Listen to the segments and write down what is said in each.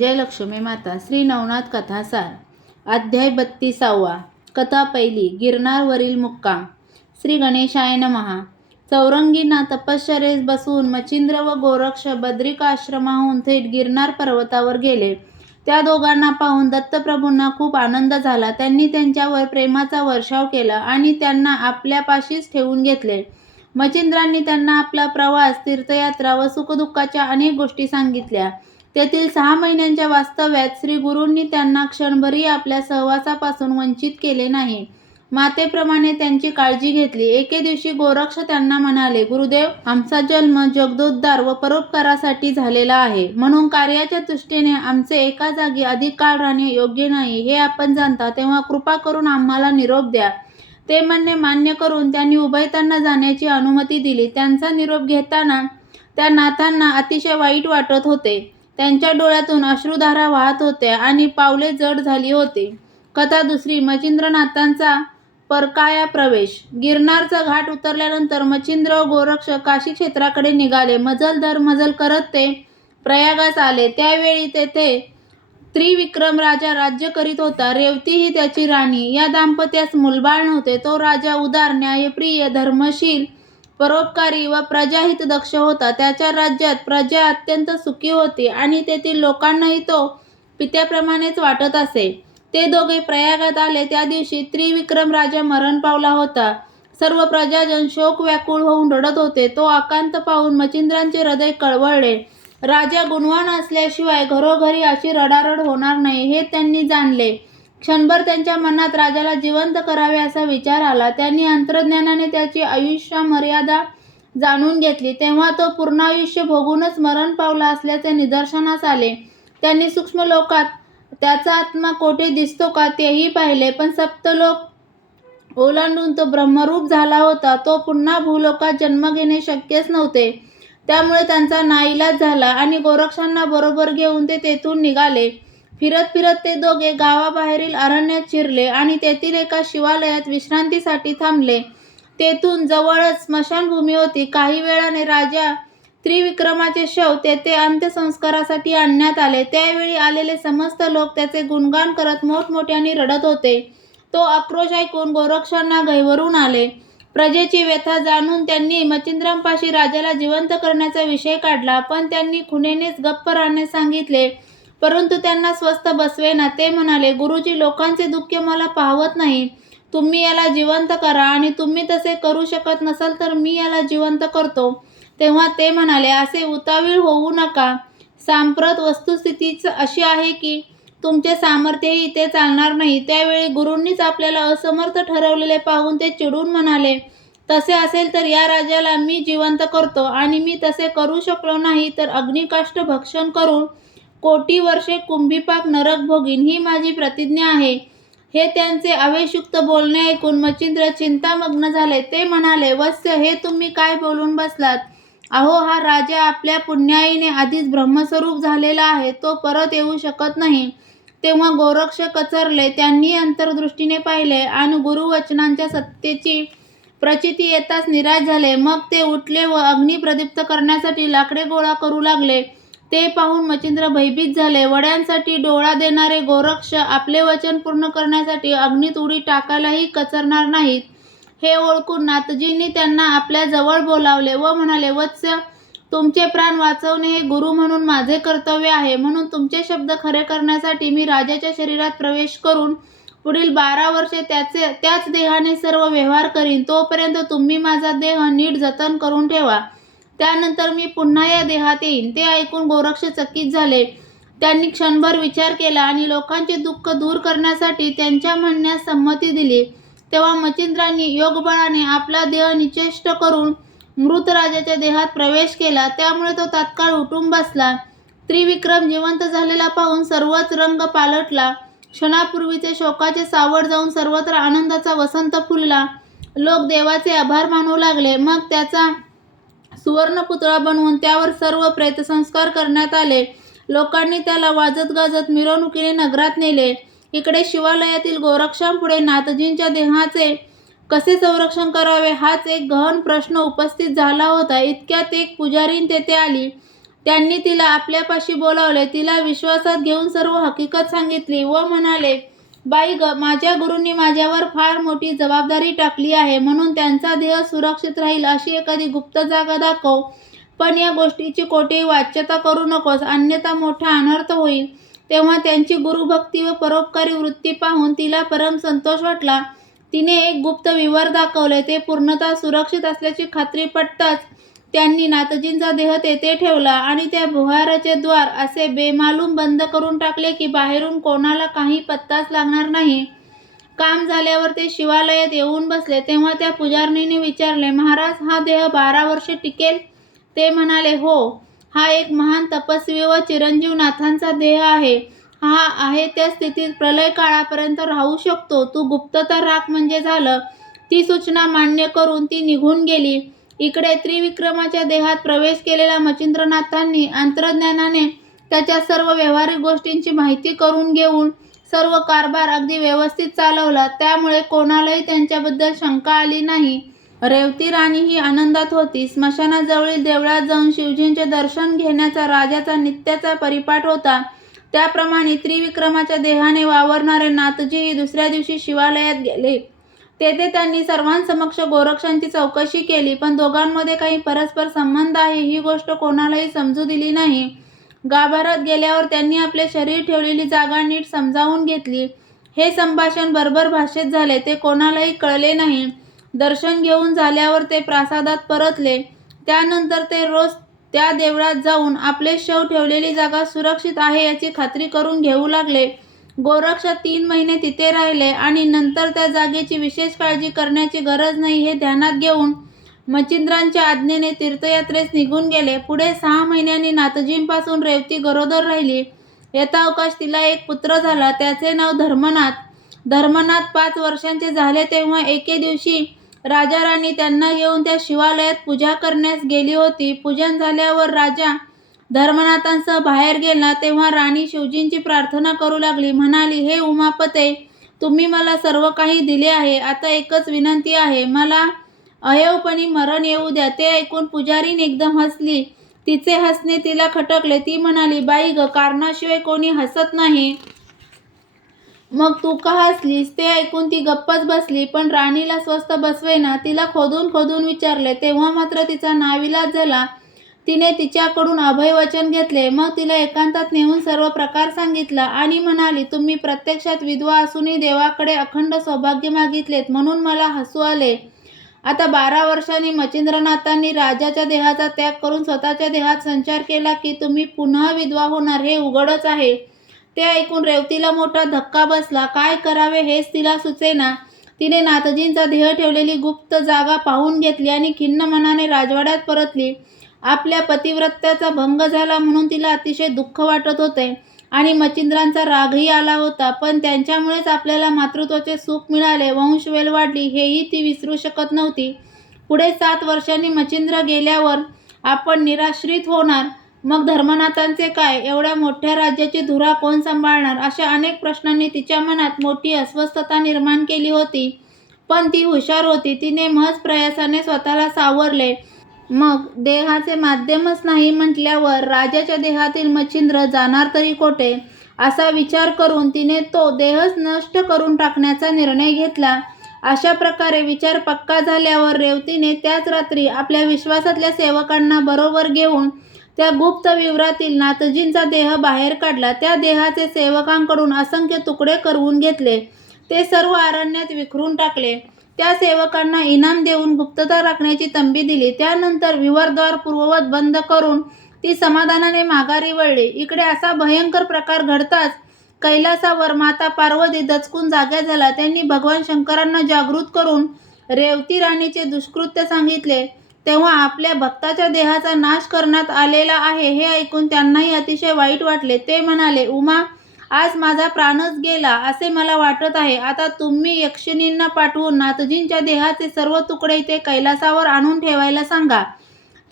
जयलक्ष्मी माता श्री नवनाथ कथासार. अध्याय बत्तीसावा. कथा पहिली गिरनारवरील मुक्काम. श्री गणेशाय नमहा. चौरंगींना तपश्चर्येस बसवून मचिंद्र व गोरक्ष बद्रिकाश्रमाहून थेट गिरनार पर्वतावर गेले. त्या दोघांना पाहून दत्तप्रभूंना खूप आनंद झाला. त्यांनी त्यांच्यावर प्रेमाचा वर्षाव केला आणि त्यांना आपल्यापाशीच ठेवून घेतले. मचिंद्रांनी त्यांना आपला प्रवास तीर्थयात्रा व सुखदुःखाच्या अनेक गोष्टी सांगितल्या. तेथील सहा महिन्यांच्या वास्तव्यात श्री गुरूंनी त्यांना क्षणभरही आपल्या सहवासापासून वंचित केले नाही. मातेप्रमाणे त्यांची काळजी घेतली. एके दिवशी गोरक्ष त्यांना म्हणाले गुरुदेव आमचा जन्म जगदोद्धार व परोपकारासाठी झालेला आहे. म्हणून कार्याच्या दृष्टीने आमचे एका जागी अधिक काळ राहणे योग्य नाही. हे आपण जाणता तेव्हा कृपा करून आम्हाला निरोप द्या ते म्हणणे मान्य करून त्यांनी उभयतांना जाण्याची अनुमती दिली. त्यांचा निरोप घेताना त्या नाथांना अतिशय वाईट वाटत होते. त्यांच्या डोळ्यातून अश्रुधारा वाहत होत्या आणि पावले जड झाली होती. कथा दुसरी मच्छिंद्रनाथांचा परकाया प्रवेश. गिरनारचा घाट उतरल्यानंतर मच्छिंद्र व गोरक्ष काशी क्षेत्राकडे निघाले. मजल दर मजल करत ते प्रयागास आले. त्यावेळी तेथे त्रिविक्रम राजा राज्य करीत होता. रेवती ही त्याची राणी. या दाम्पत्यास मुलबाळ नव्हते. तो राजा उदार न्यायप्रिय धर्मशील परोपकारी व प्रजाहित दक्ष होता. त्याच्या राज्यात प्रजा अत्यंत सुखी होती आणि तेथील लोकांनाही तो पित्याप्रमाणेच वाटत असे. ते दोघे प्रयागात आले. त्या दिवशी त्रिविक्रम राजा मरण पावला होता. सर्व प्रजाजन शोक व्याकुळ होऊन रडत होते. तो आकांत पाहून मचिंद्रांचे हृदय कळवळले. राजा गुणवान असल्याशिवाय घरोघरी अशी रडारड होणार नाही हे त्यांनी जाणले. क्षणभर त्यांच्या मनात राजाला जिवंत करावे असा विचार आला. त्यांनी अंतर्ज्ञानाने त्याची आयुष्य मर्यादा जाणून घेतली. तेव्हा तो पूर्ण आयुष्य भोगूनच मरण पावला असल्याचे निदर्शनास आले. त्यांनी सूक्ष्म लोकात त्याचा आत्मा कोठे दिसतो का तेही पाहिले पण सप्तलोक ओलांडून तो ब्रह्मरूप झाला होता. तो पुन्हा भूलोकात जन्म घेणे शक्यच नव्हते. त्यामुळे त्यांचा नाईलाज झाला आणि गोरक्षांना बरोबर घेऊन ते तेथून निघाले. फिरत फिरत ते दोघे गावाबाहेरील अरण्यात शिरले आणि तेथील एका शिवालयात विश्रांतीसाठी थांबले. तेथून जवळच स्मशानभूमी होती. काही वेळाने राजा त्रिविक्रमाचे शव तेथे अंत्यसंस्कारासाठी आणण्यात आले. त्यावेळी आलेले समस्त लोक त्याचे गुणगान करत मोठमोठ्याने रडत होते. तो आक्रोश ऐकून गोरक्षांना गैवरून आले. प्रजेची व्यथा जाणून त्यांनी मचिंद्रांपाशी राजाला जिवंत करण्याचा विषय काढला. पण त्यांनी खुनेनेच गप्प राहणे सांगितले. परंतु त्यांना स्वस्थ बसवेना ते म्हणाले गुरुजी लोकांचे दुःख मला पाहवत नाही. तुम्ही याला जिवंत करा आणि तुम्ही तसे करू शकत नसाल तर मी याला जिवंत करतो. तेव्हा ते म्हणाले असे उतावीळ होऊ नका. सांप्रत वस्तुस्थितीच अशी आहे की तुमचे सामर्थ्यही इथे चालणार नाही. त्यावेळी गुरूंनीच आपल्याला असमर्थ ठरवलेले पाहून ते चिडून म्हणाले तसे असेल तर या राजाला मी जिवंत करतो आणि मी तसे करू शकलो नाही तर अग्निकाष्ट भक्षण करून कोटी वर्षे कुंभीपाक नरक भोगीन ही माझी प्रतिज्ञा आहे. हे त्यांचे आवेशयुक्त बोलणे ऐकून मच्छिंद्र चिंतामग्न झाले. ते म्हणाले वत्स्य हे तुम्ही काय बोलून बसलात? अहो हा राजा आपल्या पुण्याईने आधीच ब्रह्मस्वरूप झालेला आहे तो परत येऊ शकत नाही. तेव्हा गोरक्ष कचरले त्यांनी अंतर्दृष्टीने पाहिले आणि गुरुवचनांच्या सत्तेची प्रचिती येताच निराश झाले. मग ते उठले व अग्नी प्रदीप्त करण्यासाठी लाकडे गोळा करू लागले. ते पाहून मचिंद्र भयभीत झाले. वड्यांसाठी डोळा देणारे गोरक्ष आपले वचन पूर्ण करण्यासाठी अग्नीत उडी टाकायलाही कचरणार नाहीत. हे ओळखून नाथजींनी त्यांना आपल्या जवळ बोलावले व म्हणाले वत्स तुमचे प्राण वाचवणे हे गुरु म्हणून माझे कर्तव्य आहे. म्हणून तुमचे शब्द खरे करण्यासाठी मी राजाच्या शरीरात प्रवेश करून पुढील बारा वर्षे त्याचे त्याच देहाने सर्व व्यवहार करीन. तोपर्यंत तुम्ही माझा देह नीट जतन करून ठेवा. त्यानंतर मी पुन्हा या देहात येईन. ते ऐकून गोरक्ष चकित झाले. त्यांनी क्षणभर विचार केला आणि लोकांचे दुःख दूर करण्यासाठी त्यांच्या म्हणण्यास संमती दिली. तेव्हा मचिंद्रांनी योगबळाने आपला देह निचेष्ट करून मृत राजाच्या देहात प्रवेश केला. त्यामुळे तो तात्काळ उठून बसला. त्रिविक्रम जिवंत झालेला पाहून सर्वच रंग पालटला. क्षणापूर्वीचे शोकाचे सावड जाऊन सर्वत्र आनंदाचा वसंत फुलला. लोक देवाचे आभार मानू लागले. मग त्याचा सुवर्णपुतळा बनवून त्यावर सर्व प्रेतसंस्कार करण्यात आले. लोकांनी त्याला वाजत गाजत मिरवणुकीने नगरात नेले. इकडे शिवालयातील गोरक्षांपुढे नाथजींच्या देहाचे कसे संरक्षण करावे हाच एक गहन प्रश्न उपस्थित झाला होता. इतक्यात एक पुजारीन तेथे आली. त्यांनी तिला आपल्यापाशी बोलावले. तिला विश्वासात घेऊन सर्व हकीकत सांगितली व म्हणाले बाई ग माझ्या गुरूंनी माझ्यावर फार मोठी जबाबदारी टाकली आहे म्हणून त्यांचा देह सुरक्षित राहील अशी एखादी गुप्त जागा दाखव. पण या गोष्टीची कोठेही वाच्यता करू नकोस अन्यथा मोठा अनर्थ होईल. तेव्हा त्यांची गुरुभक्ती व परोपकारी वृत्ती पाहून तिला परम संतोष वाटला. तिने एक गुप्त विवर दाखवले ते पूर्णतः सुरक्षित असल्याची खात्री पटताच त्यांनी नाथजींचा देह तेथे ठेवला आणि त्या बुहाराचे द्वार असे बेमालूम बंद करून टाकले की बाहेरून कोणाला काही पत्ताच लागणार नाही. काम झाल्यावर ते शिवालयात येऊन बसले. तेव्हा त्या पुजारणीने विचारले महाराज हा देह बारा वर्षे टिकेल? ते म्हणाले हो हा एक महान तपस्वी व चिरंजीव नाथांचा देह आहे. हा आहे त्या स्थितीत प्रलय काळापर्यंत राहू शकतो. तू गुप्तता राख म्हणजे झालं. ती सूचना मान्य करून ती निघून गेली. इकडे त्रिविक्रमाच्या देहात प्रवेश केलेल्या मच्छिंद्रनाथांनी अंतर्ज्ञानाने त्याच्या सर्व व्यावहारिक गोष्टींची माहिती करून घेऊन सर्व कारभार अगदी व्यवस्थित चालवला. त्यामुळे कोणालाही त्यांच्याबद्दल शंका आली नाही. रेवती राणी ही आनंदात होती. स्मशानाजवळील देवळात जाऊन शिवजींचे दर्शन घेण्याचा राजाचा नित्याचा परिपाठ होता. त्याप्रमाणे त्रिविक्रमाच्या देहाने वावरणारे नाथजीही दुसऱ्या दिवशी शिवालयात गेले. तेथे त्यांनी सर्वांसमक्ष गोरक्षांची चौकशी केली पण दोघांमध्ये काही परस्पर संबंध आहे ही गोष्ट कोणालाही समजू दिली नाही. गाभाऱ्यात गेल्यावर त्यांनी आपले शरीर ठेवलेली जागा नीट समजावून घेतली. हे संभाषण बरोबर भाषेत झाले ते कोणालाही कळले नाही. दर्शन घेऊन झाल्यावर ते प्रासादात परतले. त्यानंतर ते रोज त्या देवळात जाऊन आपले शव ठेवलेली जागा सुरक्षित आहे याची खात्री करून घेऊ लागले. गोरक्ष तीन महिने तिथे राहिले आणि नंतर त्या जागेची विशेष काळजी करण्याची गरज नाही हे ध्यानात घेऊन मच्छिंद्रांच्या आज्ञेने तीर्थयात्रेस निघून गेले. पुढे सहा महिन्यांनी नाथजींपासून रेवती गरोदर राहिली. यथावकाश तिला एक पुत्र झाला. त्याचे नाव धर्मनाथ. धर्मनाथ पाच वर्षांचे झाले तेव्हा एके दिवशी राजा राणी त्यांना घेऊन त्या शिवालयात पूजा करण्यास गेली होती. पूजन झाल्यावर राजा धर्मनाथांसह बाहेर गेला तेव्हा राणी शिवजींची प्रार्थना करू लागली. म्हणाली हे उमापते तुम्ही मला सर्व काही दिले आहे. आता एकच विनंती आहे. मला अयवपणी मरण येऊ द्या. ते ऐकून पुजारीन एकदम हसली. तिचे हसणे तिला खटकले. ती म्हणाली बाई ग कारणाशिवाय कोणी हसत नाही. मग तू का हसलीस? ते ऐकून ती गप्पच बसली. पण राणीला स्वस्त बसवेना तिला खोदून खोदून विचारले. तेव्हा मात्र तिचा नाविलाज झाला. तिने तिच्याकडून अभयवचन घेतले. मग तिला एकांतात नेऊन सर्व प्रकार सांगितला आणि म्हणाली तुम्ही प्रत्यक्षात विधवा असूनही देवाकडे अखंड सौभाग्य मागितलेत म्हणून मला हसू आले. आता बारा वर्षांनी मच्छिंद्रनाथांनी राजाच्या देहाचा त्याग करून स्वतःच्या देहात संचार केला की तुम्ही पुन्हा विधवा होणार हे उघडच आहे ते ऐकून रेवतीला मोठा धक्का बसला. काय करावे हेच तिला सुचेना तिने नाथजींचा देह ठेवलेली गुप्त जागा पाहून घेतली आणि खिन्न मनाने राजवाड्यात परतली. आपल्या पतिव्रत्याचा भंग झाला म्हणून तिला अतिशय दुःख वाटत होते. आणि मच्छिंद्रांचा रागही आला होता. पण त्यांच्यामुळेच आपल्याला मातृत्वाचे सुख मिळाले. वंशवेल वाढली. हेही ती विसरू शकत नव्हती. पुढे सात वर्षांनी मच्छिंद्र गेल्यावर आपण निराश्रित होणार. मग धर्मनाथांचे काय? एवढ्या मोठ्या राज्याची धुरा कोण सांभाळणार? अशा अनेक प्रश्नांनी तिच्या मनात मोठी अस्वस्थता निर्माण केली होती. पण ती हुशार होती. तिने महज प्रयासाने स्वतःला सावरले. मग देहाचे माध्यमच नाही म्हटल्यावर राजाच्या देहातील मच्छिंद्र जाणार तरी कोठे? असा विचार करून तिने तो देहच नष्ट करून टाकण्याचा निर्णय घेतला. अशा प्रकारे विचार पक्का झाल्यावर रेवतीने त्याच रात्री आपल्या विश्वासातल्या सेवकांना बरोबर घेऊन त्या गुप्त विवरातील नातजींचा देह बाहेर काढला. त्या देहाचे सेवकांकडून असंख्य तुकडे करवून घेतले. ते सर्व अरण्यात विखरून टाकले. त्या सेवकांना इनाम देऊन गुप्तता राखण्याची तंबी दिली. त्यानंतर विवरद्वार पूर्ववत बंद करून ती समाधानाने माघारी वळली. इकडे असा भयंकर प्रकार घडताच कैलासावर माता पार्वती दचकून जाग्या झाला त्यांनी भगवान शंकरांना जागृत करून रेवती राणीचे दुष्कृत्य सांगितले. तेव्हा आपल्या भक्ताच्या देहाचा नाश करण्यात आलेला आहे हे ऐकून त्यांनाही अतिशय वाईट वाटले. ते म्हणाले उमा आज माझा प्राणच गेला असे मला वाटत आहे. आता तुम्ही यक्षिणींना पाठवून नाथजींच्या देहाचे सर्व तुकडे ते कैलासावर आणून ठेवायला सांगा.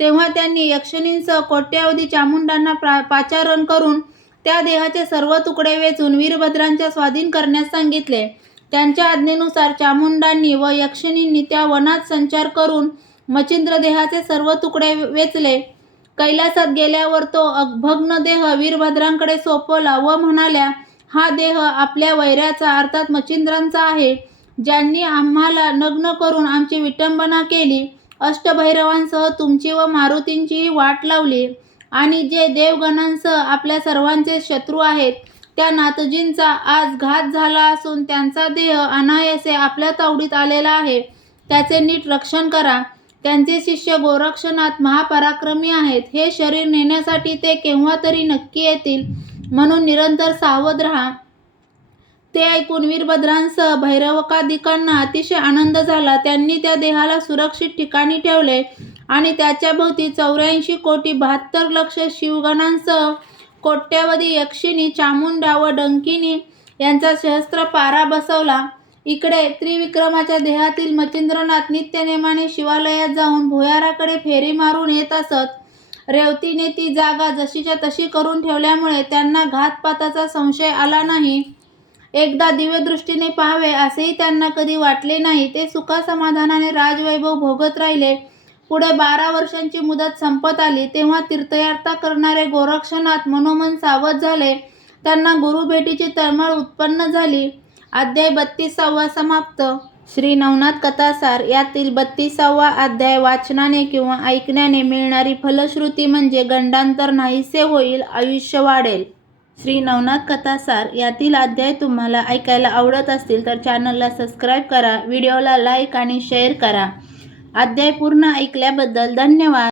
तेव्हा त्यांनी यक्षिणींसह कोट्यावधी चामुंडांना प्रा पाचारण करून त्या देहाचे सर्व तुकडे वेचून वीरभद्रांच्या स्वाधीन करण्यास सांगितले. त्यांच्या आज्ञेनुसार चामुंडांनी व यक्षिणींनी त्या वनात संचार करून मच्छिंद्र देहाचे सर्व तुकडे वेचले. कैलासात गेल्यावर तो अग- भग्न देह वीरभद्रांकडे सोपवला व म्हणाल्या हा देह आपल्या वैऱ्याचा अर्थात मच्छिंद्रांचा आहे. ज्यांनी आम्हाला नग्न करून आमची विटंबना केली अष्टभैरवांसह तुमची व मारुतींचीही वाट लावली. आणि जे देवगणांसह आपल्या सर्वांचे शत्रू आहेत त्या नातजींचा आज घात झाला असून त्यांचा देह अनायसे आपल्या तावडीत आलेला आहे. त्याचे नीट रक्षण करा. त्यांचे शिष्य गोरक्षनाथ महापराक्रमी आहेत. हे शरीर नेण्यासाठी ते केव्हा तरी नक्की येतील? म्हणून निरंतर सावध राहा. ते ऐकून वीरभद्रांसह भैरवकादिकांना अतिशय आनंद झाला. त्यांनी त्या देहाला सुरक्षित ठिकाणी ठेवले आणि त्याच्या भोवती चौऱ्याऐंशी कोटी बहात्तर लक्ष शिवगणांसह कोट्यावधी यक्षिणी चामुंडा व डंकिनी यांचा सहस्त्र पारा बसवला. इकडे त्रिविक्रमाच्या देहातील मच्छिंद्रनाथ नित्यनेमाने शिवालयात जाऊन भुयाराकडे फेरी मारून येत असत. रेवतीने ती जागा जशीच्या तशी करून ठेवल्यामुळे त्यांना घातपाताचा संशय आला नाही. एकदा दिव्यदृष्टीने पाहावे असेही त्यांना कधी वाटले नाही ते सुखासमाधानाने राजवैभव भोगत राहिले. पुढे बारा वर्षांची मुदत संपत आली. तेव्हा तीर्थयात्रा करणारे गोरक्षनाथ मनोमन सावध झाले. त्यांना गुरुभेटीची तळमळ उत्पन्न झाली. अध्याय बत्तीसावा समाप्त. श्री नवनाथ कथासार यातील बत्तीसावा अध्याय वाचनाने किंवा ऐकण्याने मिळणारी फलश्रुती म्हणजे गंडांतर नाहीसे होईल आयुष्य वाढेल. श्री नवनाथ कथासार यातील अध्याय तुम्हाला ऐकायला आवडत असतील तर चॅनलला सबस्क्राईब करा व्हिडिओला लाईक आणि शेअर करा. अध्याय पूर्ण ऐकल्याबद्दल धन्यवाद.